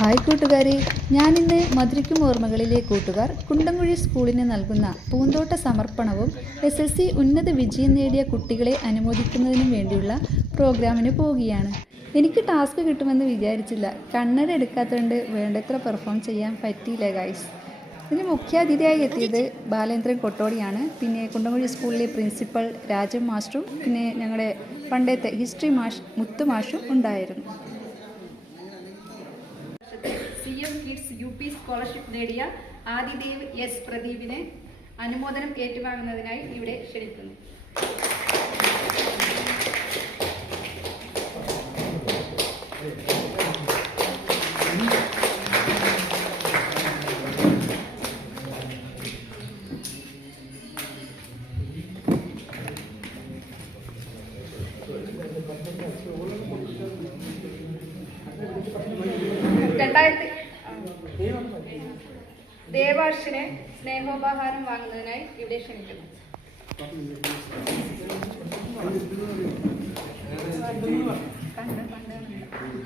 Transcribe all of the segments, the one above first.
Hi കൂട്ടുകാരെ, ഞാനിന്ന് മധുരിക്കും ഓർമ്മകളിലെ കൂട്ടുകാർ കുണ്ടംകുഴി സ്കൂളിന് നൽകുന്ന പൂന്തോട്ട സമർപ്പണവും SSC ഉന്നത വിജയം നേടിയ കുട്ടികളെ അനുമോദിക്കുന്നതിനും വേണ്ടിയുള്ള പ്രോഗ്രാമിന് പോവുകയാണ്. എനിക്ക് ടാസ്ക് കിട്ടുമെന്ന് വിചാരിച്ചില്ല. കണ്ണട എടുക്കാത്തതുകൊണ്ട് വേണ്ടത്ര പെർഫോം ചെയ്യാൻ പറ്റിയില്ല ഗൈസ്. ഇതിന് മുഖ്യാതിഥിയായി എത്തിയത് ബാലേന്ദ്രൻ കൊട്ടോടിയാണ്. പിന്നെ കുണ്ടംകുഴി സ്കൂളിലെ പ്രിൻസിപ്പൽ രാജൻ മാസ്റ്ററും പിന്നെ ഞങ്ങളുടെ പണ്ടത്തെ ഹിസ്റ്ററി മാഷ് മുത്തു മാഷും ഉണ്ടായിരുന്നു. CM കിഡ്സ് UP സ്കോളർഷിപ്പ് നേടിയ ആദിദേവ് എസ് പ്രദീപിനെ അനുമോദനം ഏറ്റുവാങ്ങുന്നതിനായി ഇവിടെ ക്ഷണിക്കുന്നു. ദേവാർഷിനെ സ്നേഹോപഹാരം വാങ്ങുന്നതിനായി ഇവിടെ ക്ഷണിക്കുന്നു.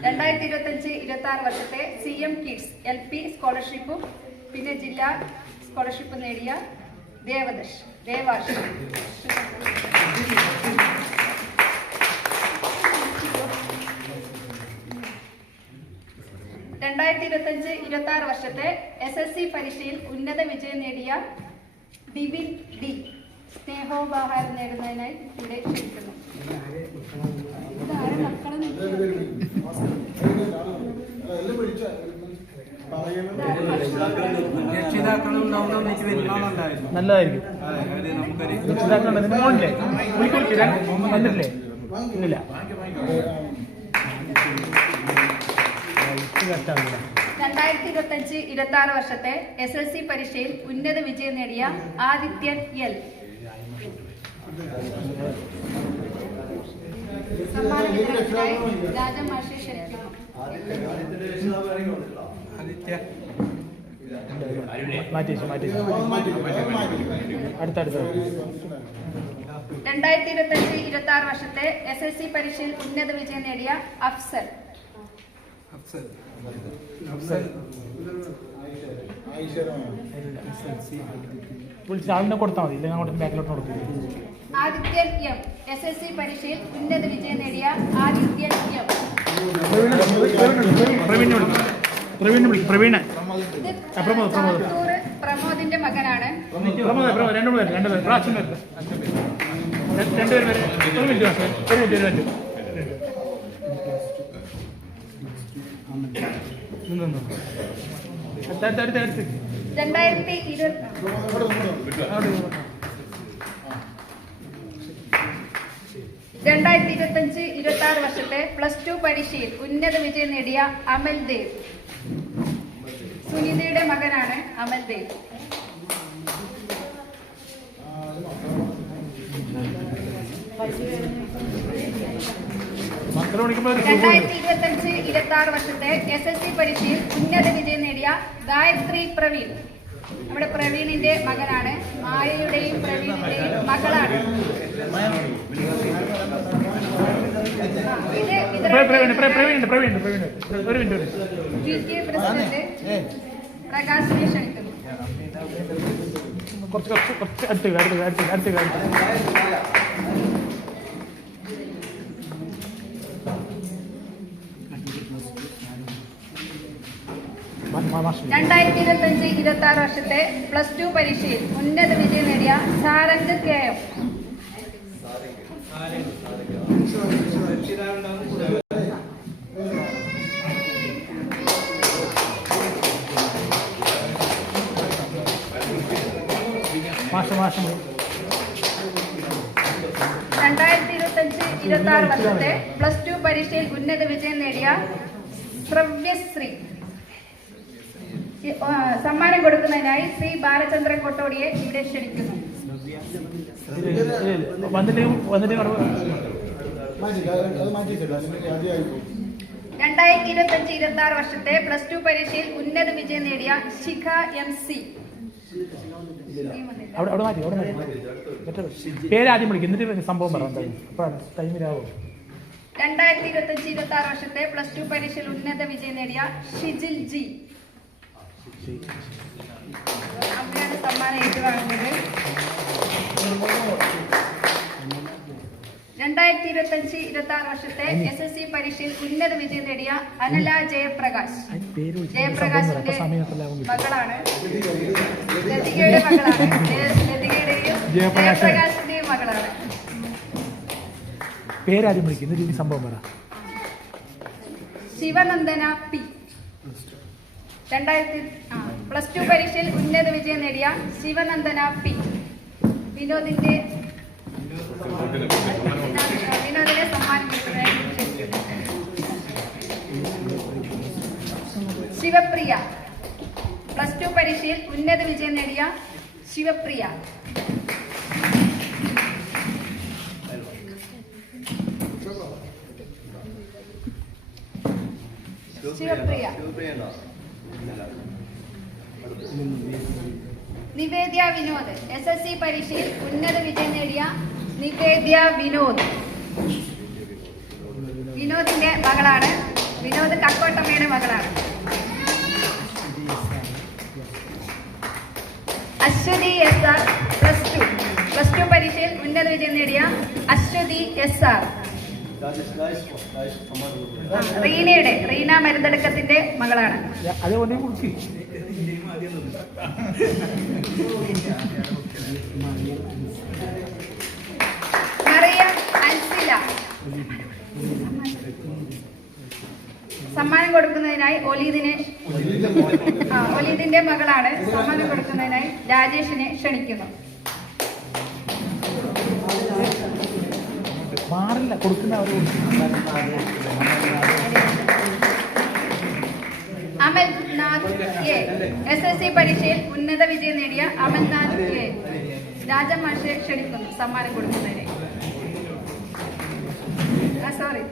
2025-26 വർഷത്തെ CM കിഡ്സ് LP സ്കോളർഷിപ്പും പിന്നെ ജില്ലാ സ്കോളർഷിപ്പ് നേടിയ ദേവാർഷ് 2025-26 വർഷത്തെ SSC പരീക്ഷയിൽ ഉന്നത വിജയം നേടിയ ഡിവിൻ ഡി സ്നേഹോപഹാരം നേടുന്നതിനായി ഇവിടെ ക്ഷണിക്കുന്നു. നല്ലതായിരിക്കും. ഇല്ല 2025-26 വർഷത്തെ SSC പരീക്ഷയിൽ ഉന്നത വിജയം നേടിയ ആദിത്യൻ എൽ സമ്മാനത്തിനായി രാജമാഷെ ക്ഷണിക്കുന്നു. അടുത്ത 2025-26 വർഷത്തെ SSC പരീക്ഷയിൽ ഉന്നത വിജയം നേടിയ അഫ്സൽ ആളിനെ കൊടുത്താൽ മതി, ഇല്ലെങ്കിൽ അങ്ങോട്ട് ബാക്കിലോട്ട് കൊടുക്കും. ആദിത്യൻ എം SSC പരീക്ഷയിൽ ഉന്നത വിജയം നേടിയ ആദിത്യൻ എം പ്രമോദിന്റെ മകനാണ്. '25-26 വർഷത്തെ +2 പരീക്ഷയിൽ ഉന്നത വിജയം നേടിയ അമൽ ദേവ് സുനിതയുടെ മകനാണ്. അമൽ ദേവ് 2025-26 വർഷത്തെ SSC പരീക്ഷയിൽ ഉന്നത വിജയം നേടിയ ഗായത്രി പ്രവീൺ നമ്മുടെ പ്രവീണിന്റെ മകനാണ്. മായയുടെയും പ്രവീണിന്റെയും മകളാണ്. പ്രസിഡന്റ് പ്രകാശിനെ ക്ഷണിക്കുന്നു. '25-26 വർഷത്തെ +2 പരീക്ഷയിൽ ഉന്നത വിജയം നേടിയ സാരംഗ് KM '25-26 വർഷത്തെ +2 പരീക്ഷയിൽ ഉന്നത വിജയം നേടിയ ശ്രവ്യശ്രീ സമ്മാനം കൊടുക്കുന്നതിനായി ശ്രീ ബാലചന്ദ്രൻ കൊട്ടോടിയെ ഇവിടെ ക്ഷണിക്കുന്നു. 2025-26 വർഷത്തെ +2 പരീക്ഷയിൽ ഉന്നത വിജയം നേടിയ ശിഖ MC പേര് ആദ്യം വിളിക്കും, എന്നിട്ട് സംഭവം പറയാം. ടൈമിലാവോ? 2025-26 വർഷത്തെ +2 പരീക്ഷയിൽ ഉന്നത വിജയം നേടിയ ഷിജിൽ ജി അമ്മയാണ് സമ്മാനം ഏറ്റുവാങ്ങുന്നത്. 2025-26 വർഷത്തെ SSC പരീക്ഷയിൽ ഉന്നത വിജയം നേടിയ അനല ജയപ്രകാശ്. ജയപ്രകാശിന്റെ മകളാണ്, ലതികയുടെ മകളാണ്, ലതികയുടെയും ജയപ്രകാശിന്റെയും മകളാണ്. പേരാരും വിളിക്കുന്നത് രീതി സംഭവം പറ. ശിവനന്ദന പി. +2 പരീക്ഷയിൽ ഉന്നത വിജയം നേടിയ ശിവനന്ദന പി. വിനോദിനെ സമ്മാനിക്കുന്നതിനായി ക്ഷണിക്കുന്നു. ശിവപ്രിയ. +2 പരീക്ഷയിൽ ഉന്നത വിജയം നേടിയ ശിവപ്രിയ. ശിവപ്രിയ. നിവേദ്യ വിനോദ്. SSC പരീക്ഷയിൽ ഉന്നത വിജയം നേടിയ നിവേദ്യ വിനോദ്. വിനോദിന്റെ മകളാണ്. വിനോദ് കക്കോട്ടമ്മയുടെ മകളാണ്. അശ്വതി SR. +2 പരീക്ഷയിൽ ഉന്നത വിജയം നേടിയ അശ്വതി SR. റീന മരുന്നെടുക്കത്തിന്റെ മകളാണ്. മറിയം അൻസില. സമ്മാനം കൊടുക്കുന്നതിനായി ഒലീദിന്റെ മകളാണ്. സമ്മാനം കൊടുക്കുന്നതിനായി രാജേഷിനെ ക്ഷണിക്കുന്നു. മാറില്ല കൊടുക്കുന്ന അമൽനാഥ് എ. SSC പരീക്ഷയിൽ ഉന്നത വിജയം നേടിയ അമൽനാഥ് എ. രാജമാഷെ ക്ഷണിക്കുന്നു സമ്മാനം കൊടുക്കുന്നതിനായി. സോറി,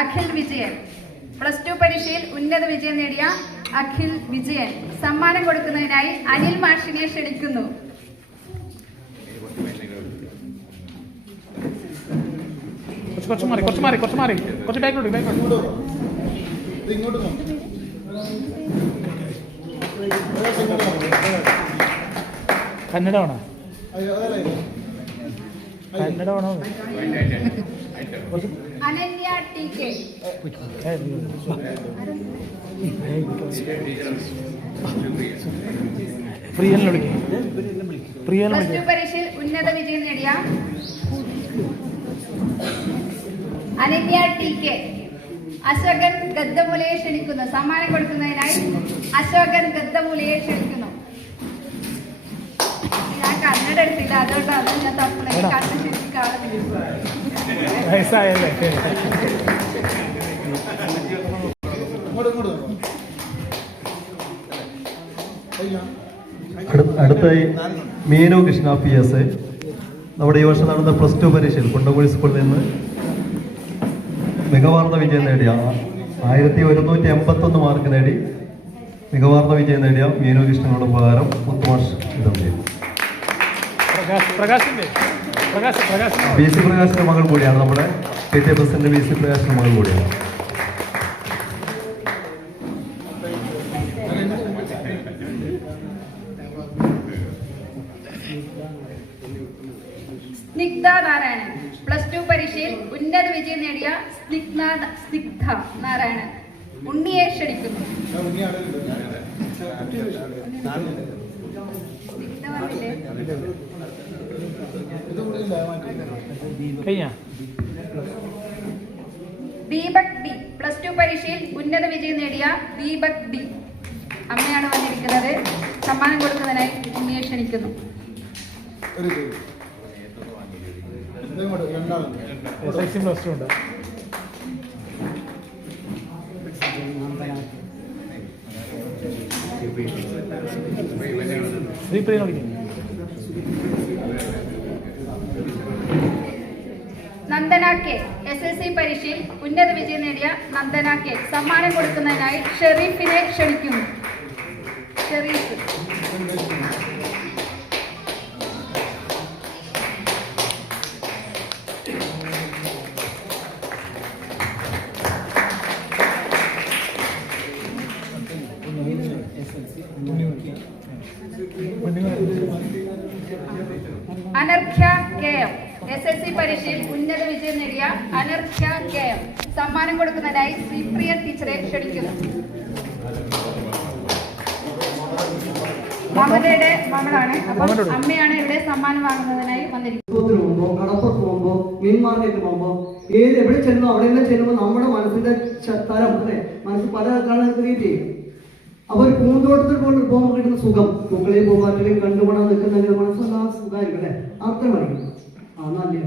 അഖിൽ വിജയൻ. +2 പരീക്ഷയിൽ ഉന്നത വിജയം നേടിയ അഖിൽ വിജയൻ. സമ്മാനം കൊടുക്കുന്നതിനായി അനിൽ മാഷിനെ ക്ഷണിക്കുന്നു. കുറച്ച് മാറി കന്നഡമാണോ? അനന്യ TK. +2 പരീക്ഷയിൽ ഉന്നത വിജയം നേടിയ അനന്യ TK. അശോകൻ ഗദ്ദമൂലയെ ക്ഷണിക്കുന്നു. സമ്മാനം കൊടുക്കുന്നതിനായി അശോകൻ ഗദ്ദമൂലയെ ക്ഷണിക്കുന്നു. ഞാൻ കന്നഡ എടുത്തില്ല, അതുകൊണ്ടാണ് ഞാൻ തപ്പുന്നത്. കണ്ണു ശരിക്കും കാണുന്നില്ല. അടുത്തായി മീനു കൃഷ്ണ PS. നമ്മുടെ ഈ വർഷം നടന്ന +2 പരീക്ഷയിൽ കുണ്ടംകുഴി സ്കൂളിൽ നിന്ന് മികവാർന്ന വിജയം നേടിയ 1181 മാർക്ക് നേടി മികവാർന്ന വിജയം നേടിയ മീനു കൃഷ്ണനോട് ഉപകാരം മുത്തുമാഷ് വിതരണം ചെയ്തു. BC പ്രകാശിന്റെ മകൾ കൂടിയാണ്. നമ്മുടെ PTA പ്രസിഡന്റ് BC പ്രകാശിന്റെ മകൾ കൂടിയാണ്. സ്നിഗ്ധ നാരായണൻ. +2 പരീക്ഷയിൽ ഉന്നത വിജയം നേടിയ സ്നിഗ്ധ നാരായണൻ. ഉണ്ണിയെ ക്ഷണിക്കുന്നു. ദീപക് D. +2 പരീക്ഷയിൽ ഉന്നത വിജയം നേടിയ ദീപക് D. അമ്മയാണ് വന്നിരിക്കുന്നത്. സമ്മാനം കൊടുക്കുന്നതിനായി ഉണ്ണിയെ ക്ഷണിക്കുന്നു. നന്ദന നന്ദന കെ. SSC പരീക്ഷയിൽ ഉന്നത വിജയം നേടിയ നന്ദന കെ. സമ്മാനം കൊടുക്കുന്നതിനായി ഷെരീഫിനെ ക്ഷണിക്കുന്നു. ഷെരീഫ്. അനർഘ്യ കെ. SSC പരീക്ഷയിൽ ഉന്നത വിജയം നേടിയ അനർഘ്യ കെ. സമ്മാനം കൊടുക്കുന്നതിനായി ശ്രീപ്രിയ ടീച്ചറെ ക്ഷണിക്കുന്നു. മമതയുടെ മകളാണ്. അപ്പം അമ്മയാണ് ഇവിടെ സമ്മാനം വാങ്ങുന്നതിനായി വന്നിരിക്കുന്നത്. കടപ്പുറത്ത് പോകുമ്പോ മെയിൻ മാർക്കറ്റിൽ പോകുമ്പോ എവിടെ ചെല്ലുന്നു അവിടെയെല്ലാം ചെല്ലുമ്പോൾ നമ്മുടെ മനസ്സിന്റെ തരം അല്ലെ മനസ്സ് പല തരത്തിലാണ് ക്രിയേറ്റ് ചെയ്യും. അപ്പൊ ഒരു പൂന്തോട്ടത്തിൽ പോകുമ്പോൾ കിട്ടുന്ന സുഖം പൂക്കളെയും പൂമ്പാറ്റയും കണ്ടുപോടാൻ നിൽക്കുന്ന മനസ്സെല്ലാ സുഖമായിരിക്കും അല്ലെ അർത്ഥം പഠിക്കും. നല്ല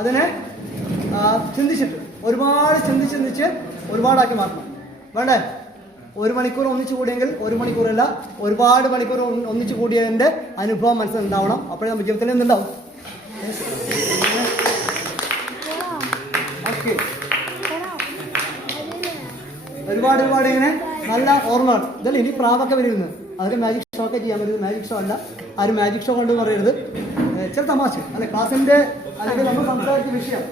അതിനെ ചിന്തിച്ചിട്ട് ഒരുപാട് ചിന്തിച്ച് ഒരുപാടാക്കി മാറ്റണം വേണ്ടേ. 1 മണിക്കൂർ ഒന്നിച്ചു കൂടിയെങ്കിൽ 1 മണിക്കൂറല്ല ഒരുപാട് മണിക്കൂർ ഒന്നിച്ചു കൂടിയതിന്റെ അനുഭവം മനസ്സിലുണ്ടാവണം. അപ്പോഴേ നമുക്ക് ജീവിതത്തിൽ എന്തുണ്ടാവും. ഓക്കെ ഒരുപാട് ഇങ്ങനെ നല്ല ഓർമ്മയാണ് ഇതല്ലേ. ഇനി പ്രാവൊക്കെ വരുന്നത് അതൊക്കെ മാജിക് ഷോ ഒക്കെ ചെയ്യാൻ പറ്റുന്നത്. മാജിക് ഷോ അല്ല, ആരും മാജിക് ഷോ കൊണ്ട് പറയരുത്. ചില തമാശ അല്ലെ ക്ലാസിന്റെ അല്ലെങ്കിൽ നമ്മൾ സംസാരിച്ച വിഷയം